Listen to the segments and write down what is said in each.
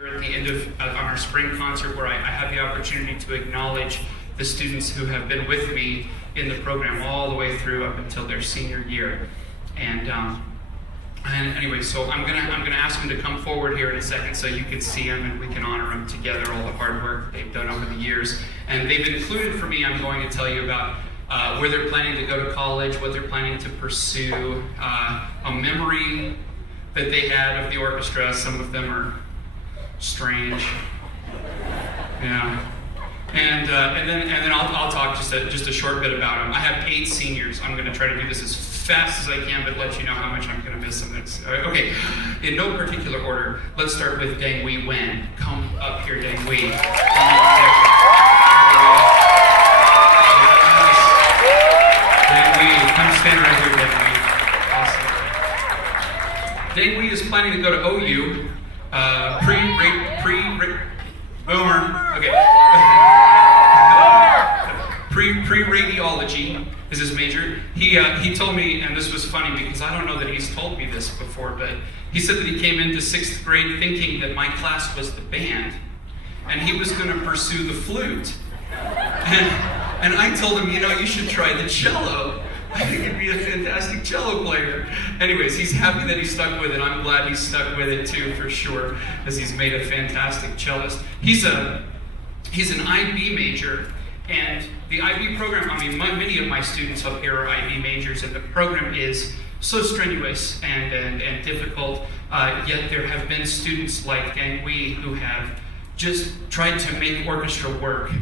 At the end of our spring concert, where I have the opportunity to acknowledge the students who have been with me in the program all the way through up until their senior year. And anyway, so I'm gonna ask them to come forward here in a second so you can see them and we can honor them together, all the hard work they've done over the years. And they've included for me, I'm going to tell you about where they're planning to go to college, what they're planning to pursue, a memory that they had of the orchestra. Some of them are strange, yeah, and then I'll talk just a short bit about them. I have 8 seniors. I'm going to try to do this as fast as I can, but let you know how much I'm going to miss them. Okay, in no particular order. Let's start with Dang Wee Wen. Come up here, Dang Wee. Dang Wee, come stand right here, Dang Wee. Awesome. Dang Wee is planning to go to OU. Boomer. Okay. Pre-radiology is his major. He told me, and this was funny because I don't know that he's told me this before, but he said that he came into 6th grade thinking that my class was the band, and he was going to pursue the flute. And I told him, you should try the cello. I think he'd be a fantastic cello player. Anyways, he's happy that he stuck with it. I'm glad he stuck with it too, for sure, as he's made a fantastic cellist. He's an IB major, and the IB program, many of my students up here are IB majors, and the program is so strenuous and difficult, yet there have been students like Dang Wee who have just tried to make orchestra work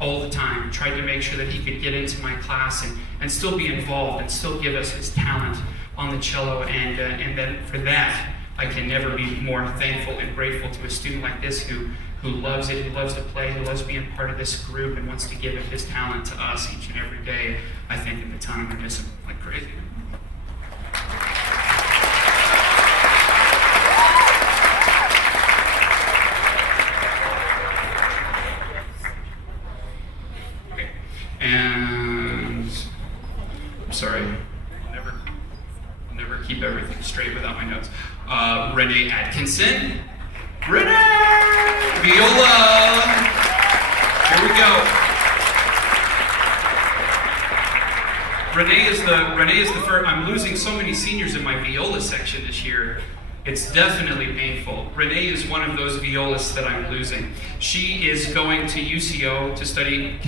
all the time, tried to make sure that he could get into my class and still be involved and still give us his talent on the cello, and then for that I can never be more thankful and grateful to a student like this who loves it, who loves to play, who loves being part of this group and wants to give his talent to us each and every day. I think at the time I miss him like crazy. And I'm sorry, never keep everything straight without my notes. Renee Atkinson. Renee! Viola! Here we go. Renee is the first. I'm losing so many seniors in my viola section this year. It's definitely painful. Renee is one of those violists that I'm losing. She is going to UCO to study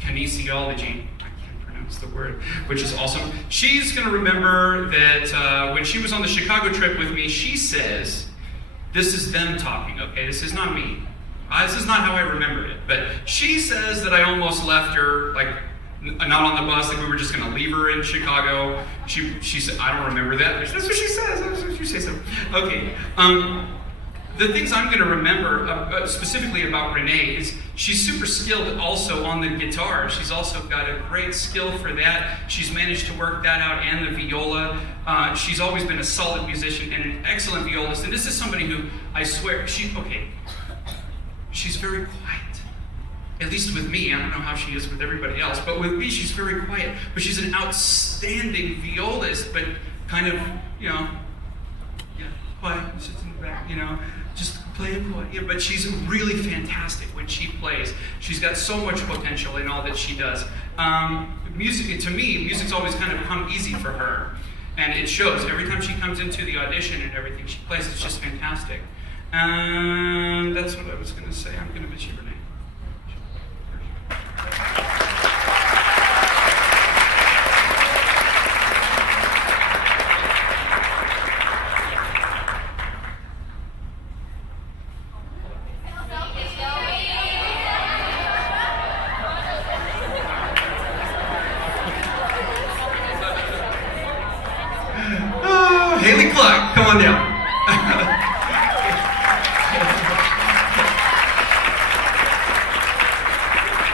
kinesiology. I can't pronounce the word, which is awesome. She's going to remember that when she was on the Chicago trip with me, she says, this is them talking, okay? This is not me. This is not how I remembered it. But she says that I almost left her, like, not on the bus, like we were just going to leave her in Chicago. She said, I don't remember that. That's what she says. That's what you say. So, okay. The things I'm going to remember specifically about Renee is she's super skilled also on the guitar. She's also got a great skill for that. She's managed to work that out, and the viola. She's always been a solid musician and an excellent violist. And this is somebody who, I swear, she's very quiet. At least with me. I don't know how she is with everybody else, but with me she's very quiet. But she's an outstanding violist, but kind of, quiet, sits in the back, just play it quiet. Yeah, but she's really fantastic when she plays. She's got so much potential in all that she does. Music's always kind of come easy for her. And it shows. Every time she comes into the audition and everything she plays, it's just fantastic. And that's what I was going to say. I'm going to miss you, Renee. Come on down.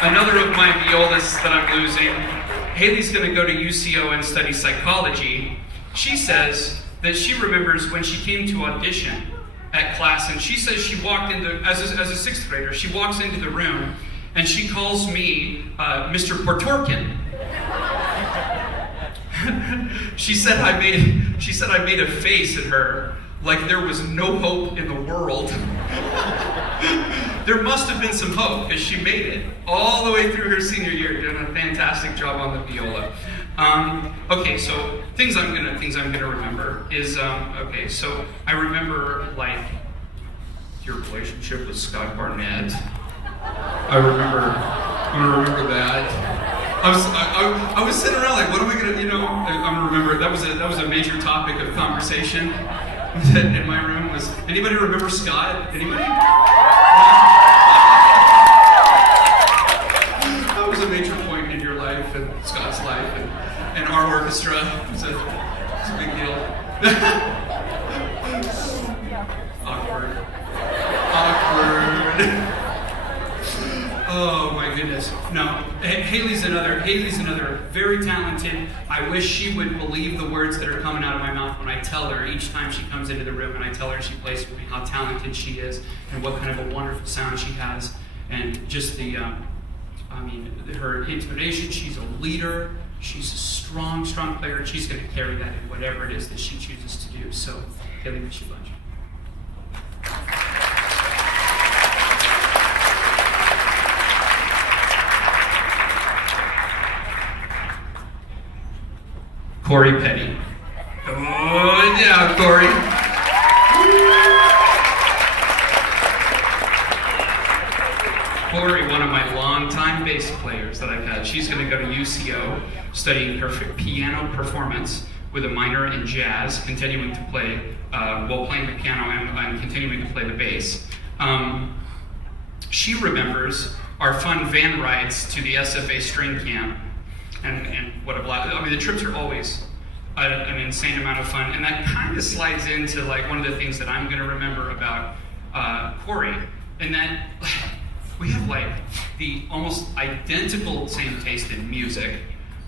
Another of my violists that I'm losing, Haley's going to go to UCO and study psychology. She says that she remembers when she came to audition at Classen. She says she walked into, as a 6th grader, she walks into the room and she calls me Mr. Portorkin. She said I made a face at her like there was no hope in the world. There must have been some hope, because she made it all the way through her senior year, doing a fantastic job on the viola. Okay, so things I'm gonna remember is okay. So I remember like your relationship with Scott Barnett. I remember that. I was sitting around like, what am I gonna, I'm gonna remember. That was a major topic of conversation in my room. Was anybody remember Scott? Anybody? That was a major point in your life and Scott's life and our orchestra. It's a big deal. Awkward. Oh my goodness. No, Haley's another very talented. I wish she would believe the words that are coming out of my mouth when I tell her each time she comes into the room and I tell her she plays for me how talented she is and what kind of a wonderful sound she has, and just the her intonation. She's a leader. She's a strong player, and she's going to carry that in whatever it is that she chooses to do. So, Haley, miss you a bunch. Corey Petty. Oh, yeah, Corey. Corey, one of my longtime bass players that I've had. She's going to go to UCO, studying her piano performance with a minor in jazz, continuing to play, while playing the piano and continuing to play the bass. She remembers our fun van rides to the SFA string camp. And what a blast. I mean, the trips are always an insane amount of fun. And that kind of slides into like one of the things that I'm going to remember about Corey. And that we have like the almost identical same taste in music.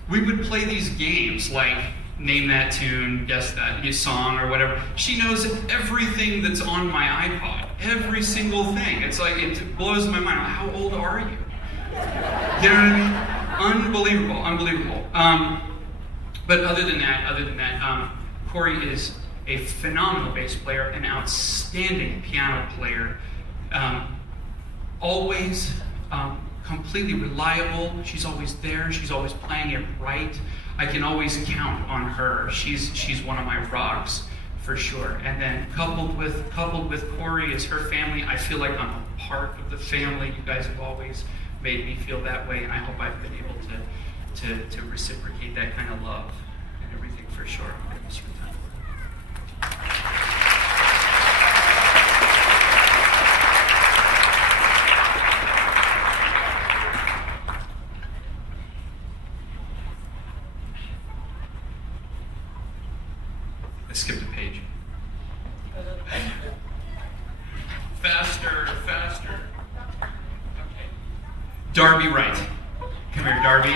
We would play these games like name that tune, guess that song or whatever. She knows everything that's on my iPod. Every single thing. It's like, it blows my mind. How old are you? You know what I mean? Unbelievable. But other than that, Corey is a phenomenal bass player, an outstanding piano player, always completely reliable. She's always there. She's always playing it right. I can always count on her. She's one of my rocks for sure. And then coupled with Corey is her family. I feel like I'm a part of the family. You guys have always made me feel that way, and I hope I've been able to reciprocate that kind of love and everything for sure. I'm gonna miss your time. I skipped a page. Faster. Darby Wright. Come here, Darby.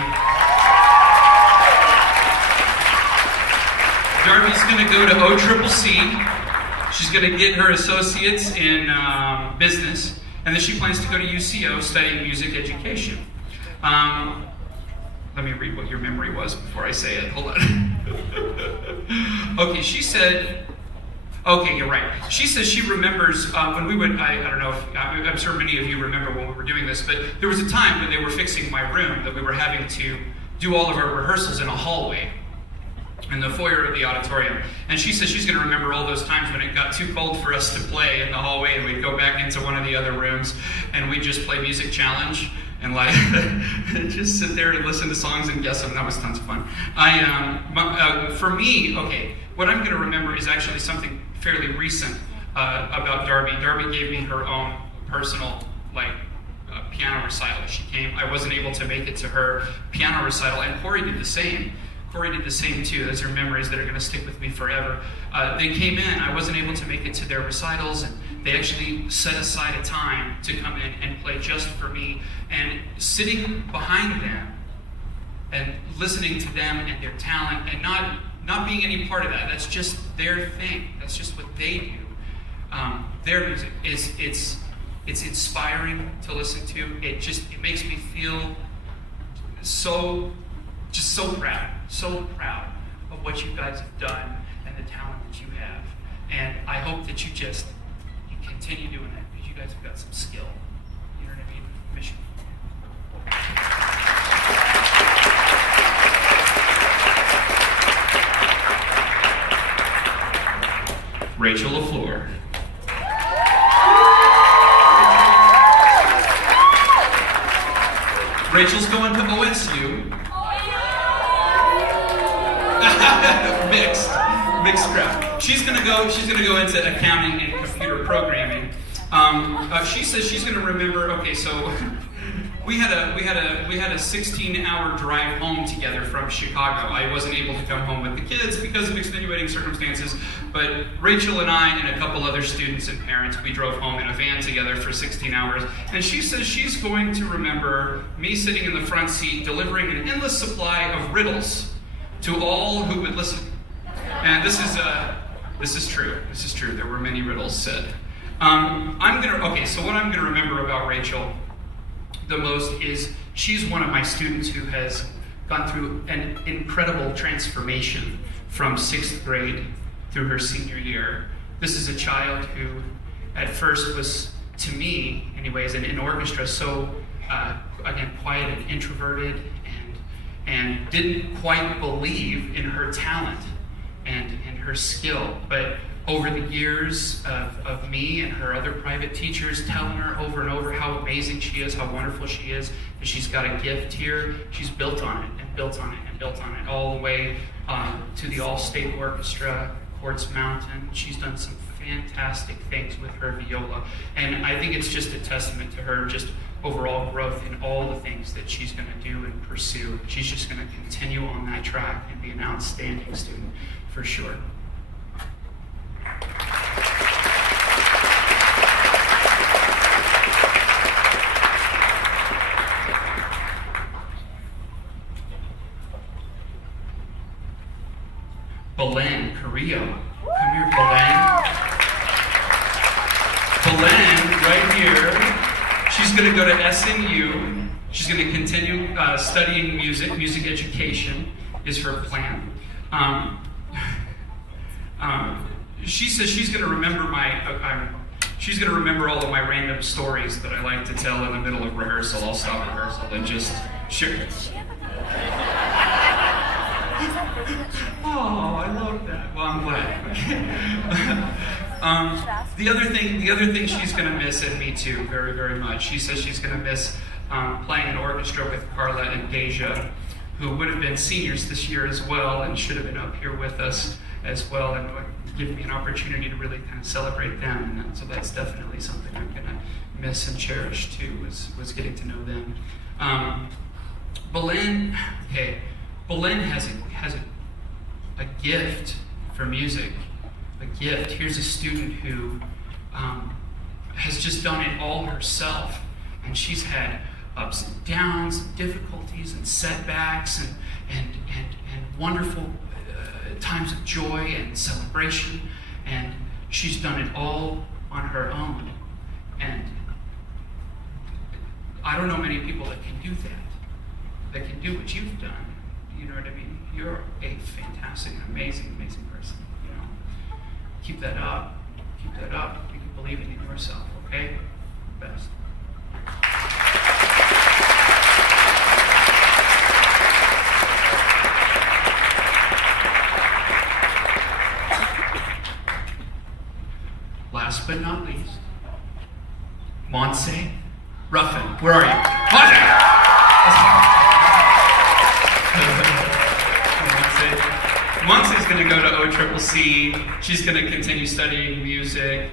Darby's going to go to OCCC. She's going to get her associates in business, and then she plans to go to UCO studying music education. Let me read what your memory was before I say it. Hold on. Okay, she said... Okay, you're right. She says she remembers when we would, I don't know if, I'm sure many of you remember when we were doing this, but there was a time when they were fixing my room that we were having to do all of our rehearsals in a hallway in the foyer of the auditorium. And she says she's going to remember all those times when it got too cold for us to play in the hallway, and we'd go back into one of the other rooms and we'd just play Music Challenge and like just sit there and listen to songs and guess them. That was tons of fun. For me, okay, what I'm going to remember is actually something fairly recent about Darby. Darby gave me her own personal piano recital. She came. I wasn't able to make it to her piano recital, and Corey did the same. Corey did the same too. Those are memories that are going to stick with me forever. They came in. I wasn't able to make it to their recitals, and they actually set aside a time to come in and play just for me. And sitting behind them and listening to them and their talent, and not being any part of that. That's just their thing. That's just what they do. Their music it's inspiring to listen to. It makes me feel so proud of what you guys have done and the talent that you have. And I hope that you continue doing that, because you guys have got some skill. You know what I mean? Mission. Rachel LaFleur. Rachel's going to OSU. Mixed crowd. She's gonna go into accounting and computer programming. She says she's gonna remember. Okay, so we had a 16-hour drive home together from Chicago. I wasn't able to come home with the kids because of extenuating circumstances, but Rachel and I and a couple other students and parents, we drove home in a van together for 16 hours. And she says she's going to remember me sitting in the front seat delivering an endless supply of riddles to all who would listen. And this is true. This is true. There were many riddles said. So what I'm gonna remember about Rachel the most is she's one of my students who has gone through an incredible transformation from 6th grade through her senior year. This is a child who at first was, to me anyways, in orchestra, so again, quiet and introverted, and didn't quite believe in her talent and her skill. But over the years of me and her other private teachers telling her over and over how amazing she is, how wonderful she is, that she's got a gift here, she's built on it and built on it and built on it, all the way to the All-State Orchestra, Quartz Mountain. She's done some fantastic things with her viola. And I think it's just a testament to her just overall growth in all the things that she's going to do and pursue. She's just going to continue on that track and be an outstanding student for sure. Belen Carrillo. Come here, Belen. Belen, right here. She's going to go to SNU. She's going to continue studying music education is her plan. She says she's going to remember she's going to remember all of my random stories that I like to tell in the middle of rehearsal. I'll stop rehearsal and just share. Oh, I love that. Well, I'm glad. The other thing she's going to miss, and me too, very, very much. She says she's going to miss playing an orchestra with Carla and Deja, who would have been seniors this year as well, and should have been up here with us as well, and would give me an opportunity to really kind of celebrate them. And so that's definitely something I'm going to miss and cherish too, was getting to know them. Belen has a gift for music, a gift. Here's a student who has just done it all herself, and she's had ups and downs, and difficulties and setbacks, and wonderful times of joy and celebration, and she's done it all on her own. And I don't know many people that can do that can do what you've done. You know what I mean? You're a fantastic, amazing person. You know, keep that up. Keep that up. You can believe it in yourself. Okay? Best. Last but not least, Monse Ruffin. Where are you? Monse is going to go to OCCC. She's going to continue studying music.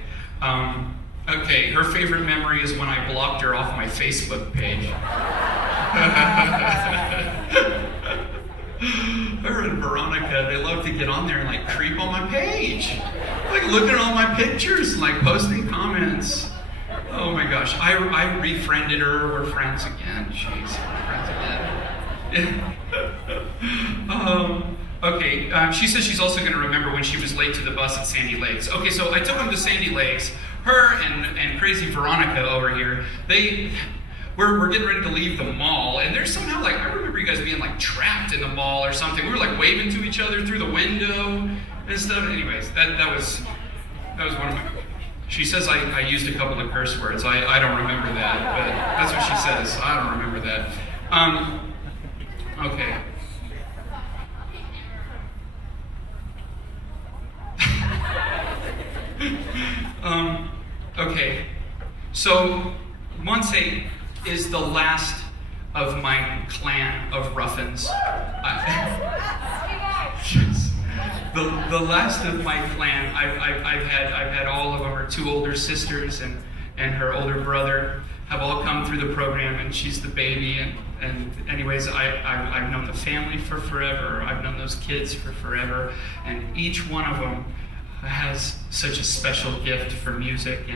Okay, her favorite memory is when I blocked her off my Facebook page. Her and Veronica, they love to get on there and like creep on my page. Like looking at all my pictures and like posting comments. Oh my gosh, I refriended her. We're friends again. Jeez, we're friends again. Okay, she says she's also going to remember when she was late to the bus at Sandy Lakes. Okay, so I took them to Sandy Lakes. Her and crazy Veronica over here, we're getting ready to leave the mall, and there's somehow like, I remember you guys being like trapped in the mall or something. We were like waving to each other through the window and stuff. Anyways, that That was one of my... She says I used a couple of curse words. I don't remember that, but that's what she says. I don't remember that. Okay. Okay. So, Monse is the last of my clan of Ruffins. Yes. The last of my clan. I've had all of them. Her two older sisters and her older brother have all come through the program, and she's the baby. And anyways, I've known the family for forever. I've known those kids for forever, and each one of them has such a special gift for music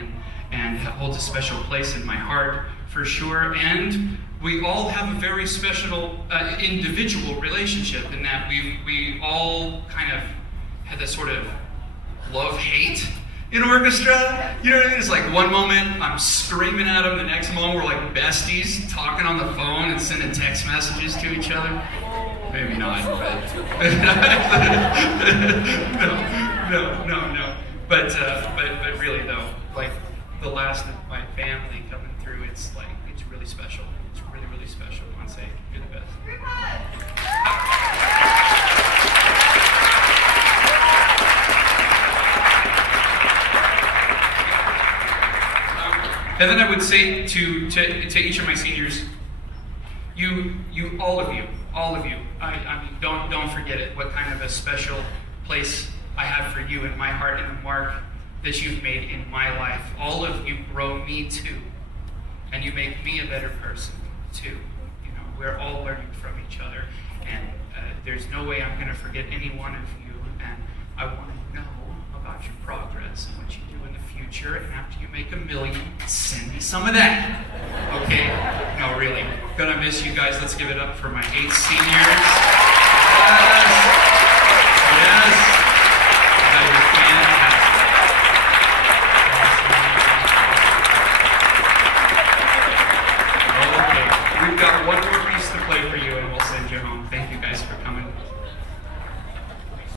and holds a special place in my heart for sure. And we all have a very special individual relationship in that we all kind of had this sort of love-hate in orchestra. You know what I mean? It's like one moment I'm screaming at them, the next moment we're like besties talking on the phone and sending text messages to each other. Maybe not, but no. But really though, like the last of my family coming through, it's really special. It's really, really special. I want to say you're the best. And then I would say to each of my seniors, all of you, I mean, don't forget it. What kind of a special place I have for you in my heart, and the mark that you've made in my life. All of you grow me too, and you make me a better person too. You know, we're all learning from each other, and there's no way I'm going to forget any one of you. And I want to know about your progress and what you do in the future. And after you make $1 million, send me some of that. Okay? No, really. Gonna miss you guys. Let's give it up for my 8 seniors. Yes. That is fantastic. Okay. We've got one more piece to play for you, and we'll send you home. Thank you guys for coming.